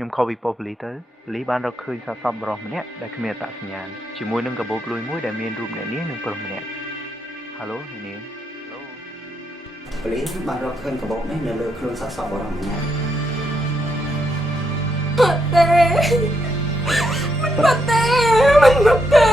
ខ្ញុំខុសពីប៉ុស្តិ៍ប៉ូលីសទៅប៉ូលីសបានរកឃើញសាកសពបរិសម្នាក់ដែលគ្មានអត្តសញ្ញាណជាមួយនឹងកាបូបលុយមួយដែលមានរូបអ្នកនាងនិងប្រុសម្នាក់ហៅឡូអ្នកនាងឡូប៉ូលីសបានរកឃើញកាបូបនេះនៅលើខ្លួនសាកសពបរិសម្នាក់អត់ទេមិនបាត់ទេមិនបាត់ទេ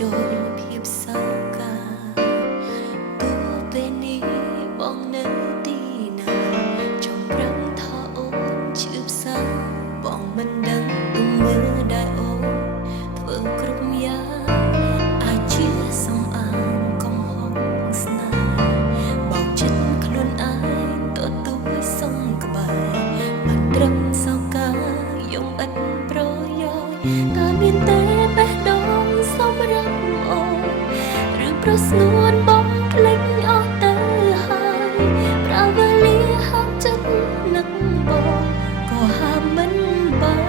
ចូលភាពសោកាទោះពេលនេះបងនៅទីណាចម្រាំងថាអូនឈឺផ្សាបងមិនដឹងទំមើដែលអូនធ្វើគ្រប់យ៉ាងអាចជាសំអាងកំហុសស្នេហ៍បងចិត្តខ្លួនឯងទទួលសុំក្បែរមិនត្រឹមសោកាយំឥតប្រយោជន៍តើមានទេបេះដូងសម្រាប់អូនឬប្រស្នួនបងភ្លេចអស់ទៅហើយប្រាវេលាហាប់ចិត្តនឹកបងក៏ហាប់មិនបាន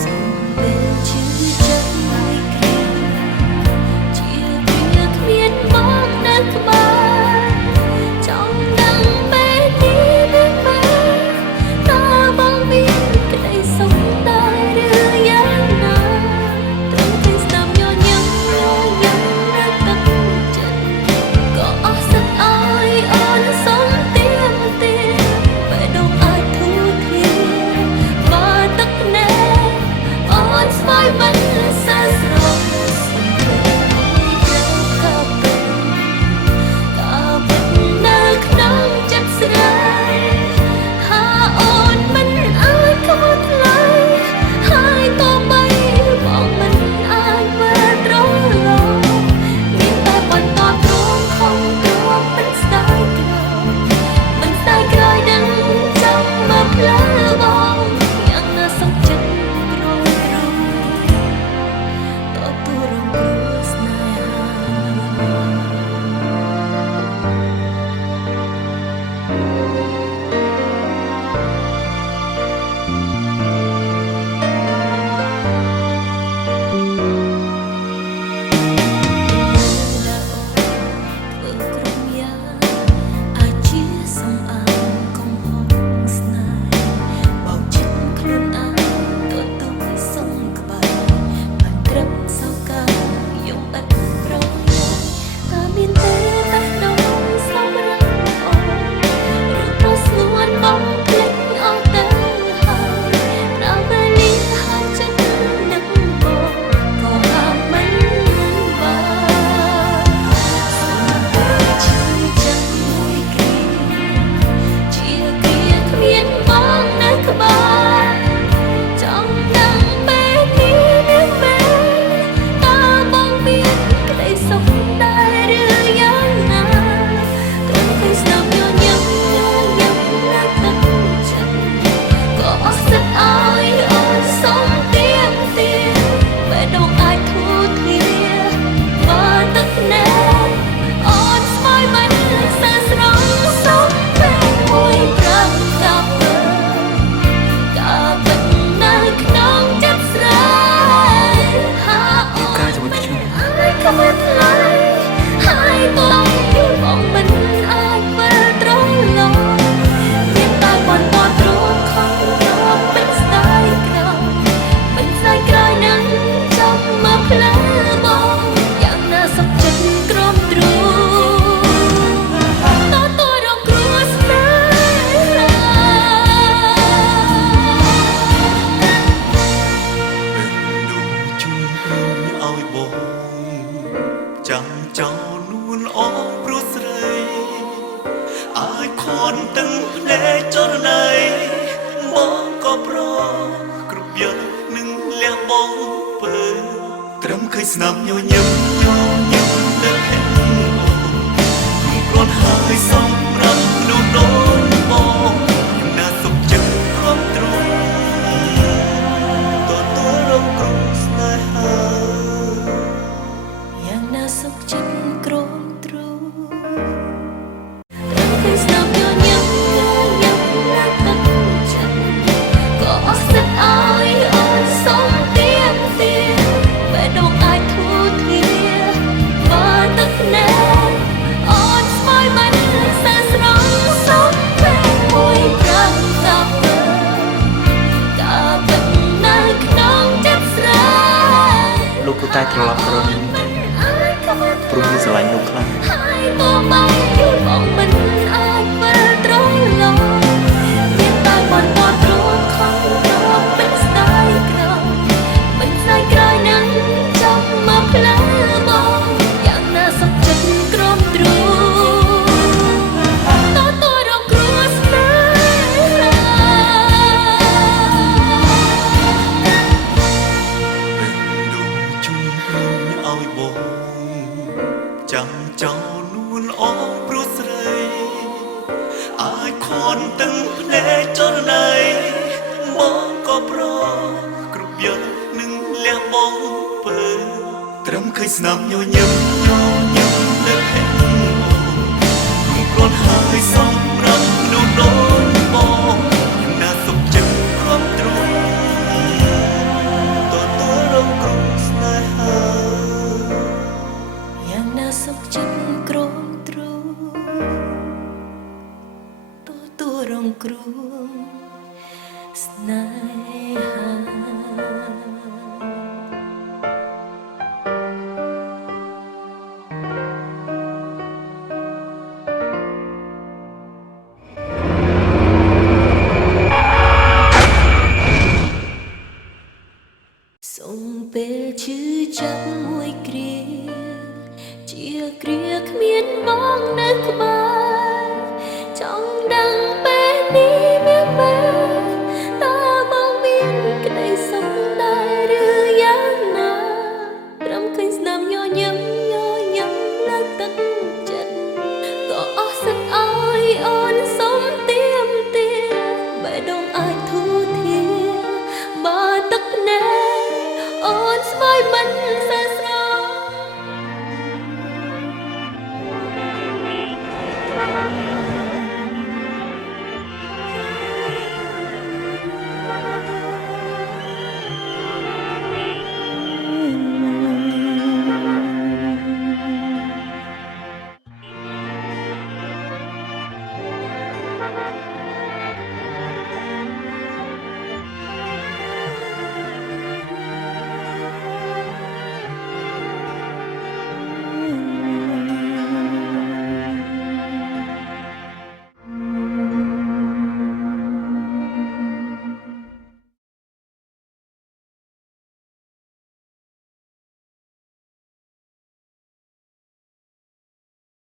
សូមពេលជឿចិត្តមួយគ្រាជាវាគ្មានបងនៅក្បែរចង់ដឹងពេលនេះវាមែនតើបងមានក្តីសុខដែរឬយ៉ាងណាត្រង់ពេលស្ដាប់ញញឹមនៅទឹកចិត្តក៏អស់សឹកឲ្យអូនសុំទៀមទាបេះដូងអាចធូរធារបើទឹកណែអូនស្វ័យមិនសើស្រស់សុំពេលក៏ពិតនៅក្នុងចិត្តស្រីថាអូនមិនអាចខកថ្លៃហើយទោះបីបងមិនអាចវិលត្រឡប់មានតែបន្តទ្រាំខំទ្រាំមិនស្ដាយក្រោយមិនស្ដាយក្រោយនឹងចាំមកផ្លើបងយ៉ាងណាសុខចិត្តក្រោយរងទទួលរងគ្រោះស្នេធ្វើគ្រប់យ៉ាងអាចជាសំអាងកំហុសស្នេហ៍បោកចិត្តខ្លួនឯងទទួលសុំក្បែរមិនត្រឹមសោកាយំឥតប្រយោជន៍តើមានទេបេះដូងសម្រាប់អូនឬប្រស្នួនបងភ្លេចអស់ទៅហើយប្រាវេលាហាប់ចិត្តនឹកបងក៏ហាប់មិនបានសូមពេលជឿចិត្តមួយគ្រាជាគ្រាគ្មានបងនៅក្បែរចង់ដឹងពេលនេះមានមែនតើបងមានក្តីសុខដែរឬយ៉ាងណាត្រង់ពេលស្ដាប់ញញឹមនៅទឹកចិត្តក៏អស់សឹកឲ្យអូនសុំទៀមទាបេះដូងអាចធូរធារបើទឹកណែអូនស្មោយមិនសើស្រង់សុំពេលមួយប្រឹងកាប់ក៏ពិតនៅក្នុងចិត្តស្រីហាអូនកាយជាមួយខ្ញុំអាចខំថ្លៃហើយទោះបងមិនអាចវិលត្រឡប់មានតែបន្តទ្រាំខំទ្រាំមិនស្ដាយក្រោយមិនស្ដាយក្រោយនឹងចាំមកផ្លើបងយ៉ាងណាសុខចិត្តក្រំទ្រូទទួលរងគ្រោះស្នេហា ជូនឲ្យបងចាំចោលនួនអងព្រោះស្រីអាចខនទាំងភ្នែកចរណៃបងក៏ប្រគ្រប់យ៉ាងនឹងលះបងពើត្រឹមឃើញស្នាមញញឹមលើផែនអូគ្រាន់ហើយសម្រាប់មនុស្សដូចបងខ្ញុំណាសុខចិត្តគ្រប់ទ្រង់ ត្រឡប់រកនេះទេព្រោះមានស្រឡាញ់នោះខ្លាំង ហើយក៏មិនយល់បងមិនអាចវិលត្រឡប់មានតែបងបត់រួចខំរកពេញស្ដាយក្រោយមិនស្ដាយក្រោយនឹងចាំមកផ្លែបងយ៉ាងណាសុខចិត្តក្រំទ្រូតតរកគ្រោះស្នេហា ដួងជុំឲ្យបងចាំចោលនួនអងព្រោះស្រីអាចខន់ទាំងភ្នែកចរណៃបងក៏ប្រគ្រប់យ៉ាងនឹងលះបងពើត្រឹមឃើញស្នាមញញឹមលើហេតុគុំគ្រាន់ហើយសម្រាប់មនុស្សដូចបងយ៉ាងណាសុខចិត្តគ្រាន់ទ្រូងតតរងគ្រោះស្នេហា យ៉ាងណាសុខចិត្តក្រំទ្រូងតួរងគ្រោះស្នេហា